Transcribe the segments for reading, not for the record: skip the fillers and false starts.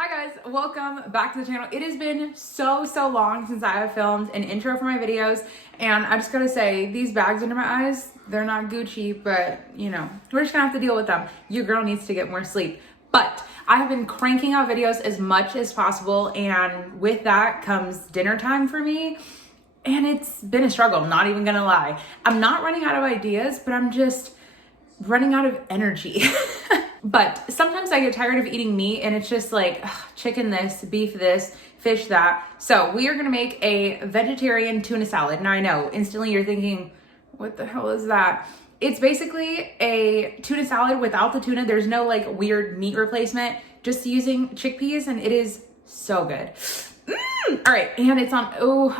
Hi guys, welcome back to the channel. It has been so long since I have filmed an intro for my videos, and I just gotta say, these bags under my eyes, they're not Gucci, but you know, we're just gonna have to deal with them. Your girl needs to get more sleep. But I have been cranking out videos as much as possible, and with that comes dinner time for me, and it's been a struggle, not even gonna lie. I'm not running out of ideas, but I'm just running out of energy. But sometimes I get tired of eating meat and it's just like chicken this, beef this, fish that. So we are gonna make a vegetarian tuna salad. Now I know, instantly you're thinking, what the hell is that? It's basically a tuna salad without the tuna. There's no like weird meat replacement, just using chickpeas, and it is so good. All right, and it's on,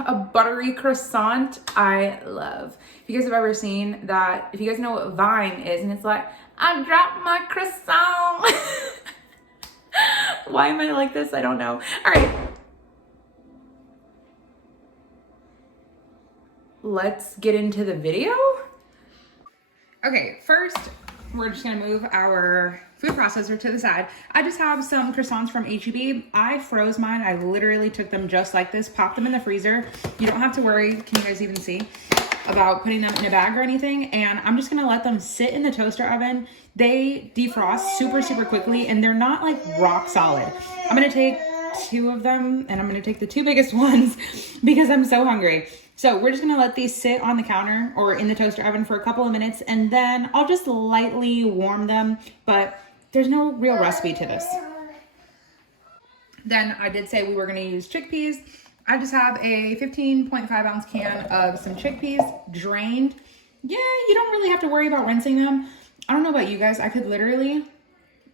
a buttery croissant. I love. If you guys have ever seen that, if you guys know what Vine is, and it's like, I dropped my croissant. Why am I like this? I don't know. All right. Let's get into the video. Okay, first, we're just gonna move our food processor to the side. I just have some croissants from H-E-B. I froze mine. I literally took them just like this, popped them in the freezer. You don't have to worry, can you guys even see, about putting them in a bag or anything. And I'm just gonna let them sit in the toaster oven. They defrost super quickly, and they're not like rock solid. I'm gonna take two of them, and I'm gonna take the two biggest ones because I'm so hungry. So we're just gonna let these sit on the counter or in the toaster oven for a couple of minutes, and then I'll just lightly warm them, but there's no real recipe to this. Then I did say we were gonna use chickpeas. I just have a 15.5 ounce can of some chickpeas, drained. Yeah, you don't really have to worry about rinsing them. I don't know about you guys, I could literally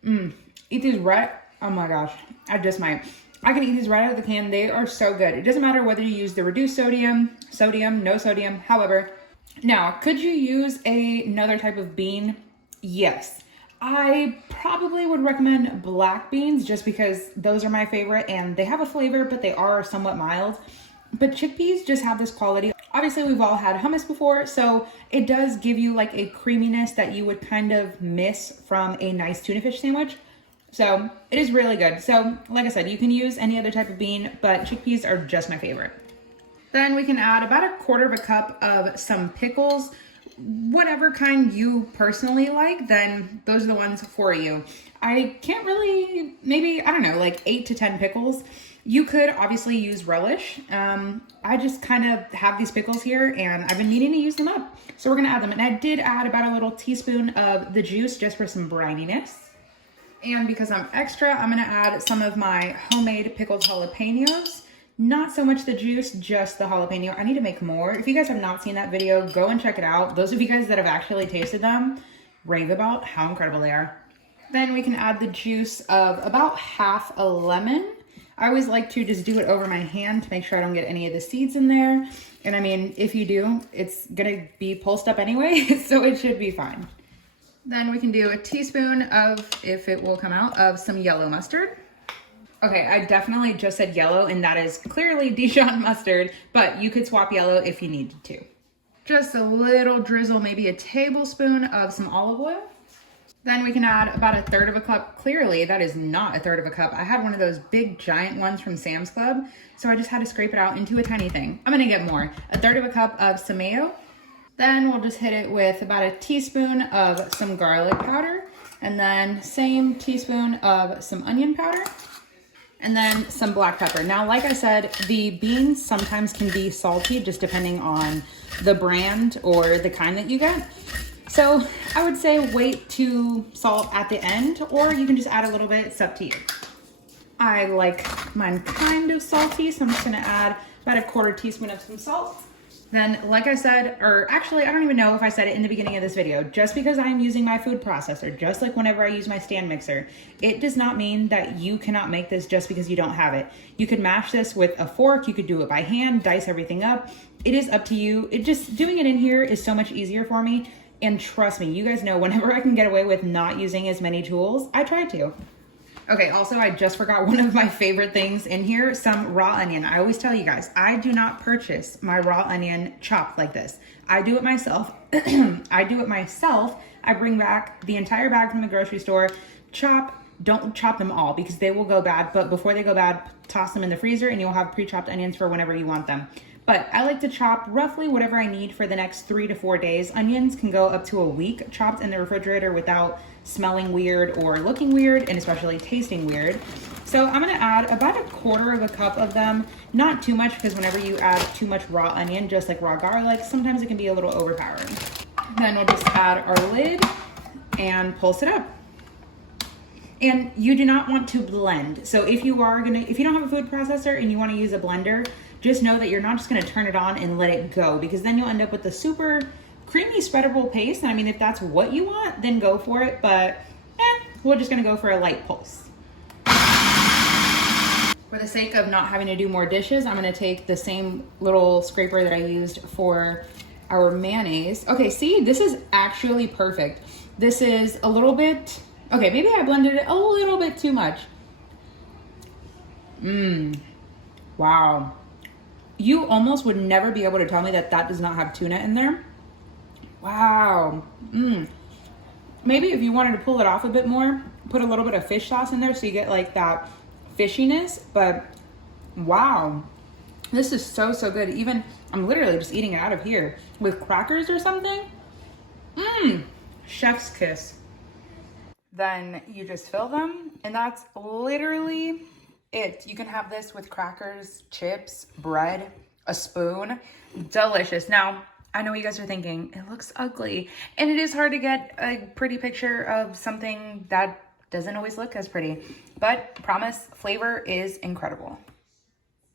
eat these right, oh my gosh, I just might. I can eat these right out of the can. They are so good. It doesn't matter whether you use the reduced sodium, no sodium, however. Now, could you use another type of bean? Yes. I probably would recommend black beans just because those are my favorite and they have a flavor, but they are somewhat mild. But chickpeas just have this quality. Obviously, we've all had hummus before, so it does give you like a creaminess that you would kind of miss from a nice tuna fish sandwich. So it is really good. So like I said, you can use any other type of bean, but chickpeas are just my favorite. Then we can add about a quarter of a cup of some pickles. Whatever kind you personally like, then those are the ones for you. I can't really, maybe, I don't know, like 8 to 10 pickles. You could obviously use relish. I just kind of have these pickles here and I've been needing to use them up. So we're gonna add them. And I did add about a little teaspoon of the juice just for some brininess. And because I'm extra, I'm gonna add some of my homemade pickled jalapenos. Not so much the juice, just the jalapeno. I need to make more. If you guys have not seen that video, go and check it out. Those of you guys that have actually tasted them, rave about how incredible they are. Then we can add the juice of about half a lemon. I always like to just do it over my hand to make sure I don't get any of the seeds in there. And I mean, if you do, it's gonna be pulsed up anyway, so it should be fine. Then we can do a teaspoon of, if it will come out, of some yellow mustard. Okay, I definitely just said yellow, and that is clearly Dijon mustard, but you could swap yellow if you needed to. Just a little drizzle, maybe a tablespoon of some olive oil. Then we can add about a third of a cup. Clearly, that is not a third of a cup. I had one of those big giant ones from Sam's Club, so I just had to scrape it out into a tiny thing. I'm gonna get more. A third of a cup of some mayo. Then we'll just hit it with about a teaspoon of some garlic powder, and then same teaspoon of some onion powder, and then some black pepper. Now, like I said, the beans sometimes can be salty just depending on the brand or the kind that you get. So I would say wait to salt at the end, or you can just add a little bit, it's up to you. I like mine kind of salty, so I'm just gonna add about a quarter teaspoon of some salt. Then, like I said, or actually, I don't even know if I said it in the beginning of this video, just because I'm using my food processor, just like whenever I use my stand mixer, it does not mean that you cannot make this just because you don't have it. You could mash this with a fork, you could do it by hand, dice everything up. It is up to you. Doing it in here is so much easier for me. And trust me, you guys know whenever I can get away with not using as many tools, I try to. Okay, also I just forgot one of my favorite things in here, some raw onion. I always tell you guys, I do not purchase my raw onion chopped like this. I do it myself. I bring back the entire bag from the grocery store, chop, don't chop them all because they will go bad. But before they go bad, toss them in the freezer and you'll have pre-chopped onions for whenever you want them. But I like to chop roughly whatever I need for the next 3 to 4 days. Onions can go up to a week chopped in the refrigerator without smelling weird or looking weird, and especially tasting weird. So I'm gonna add about 1/4 cup of them. Not too much, because whenever you add too much raw onion, just like raw garlic, sometimes it can be a little overpowering. Then we'll just add our lid and pulse it up. And you do not want to blend. So if you don't have a food processor and you want to use a blender, just know that you're not just going to turn it on and let it go, because then you'll end up with a super creamy spreadable paste. And I mean, if that's what you want, then go for it. But we're just going to go for a light pulse. For the sake of not having to do more dishes, I'm going to take the same little scraper that I used for our mayonnaise. Okay, see, this is actually perfect. This is a little bit, okay, maybe I blended it a little bit too much. Wow. You almost would never be able to tell me that that does not have tuna in there. Wow. Maybe if you wanted to pull it off a bit more, put a little bit of fish sauce in there so you get like that fishiness. But wow, this is so, so good. Even, I'm literally just eating it out of here with crackers or something. Chef's kiss. Then you just fill them, and that's literally it. You can have this with crackers, chips, bread, a spoon. Delicious. Now, I know what you guys are thinking, it looks ugly, and it is hard to get a pretty picture of something that doesn't always look as pretty, but promise, flavor is incredible.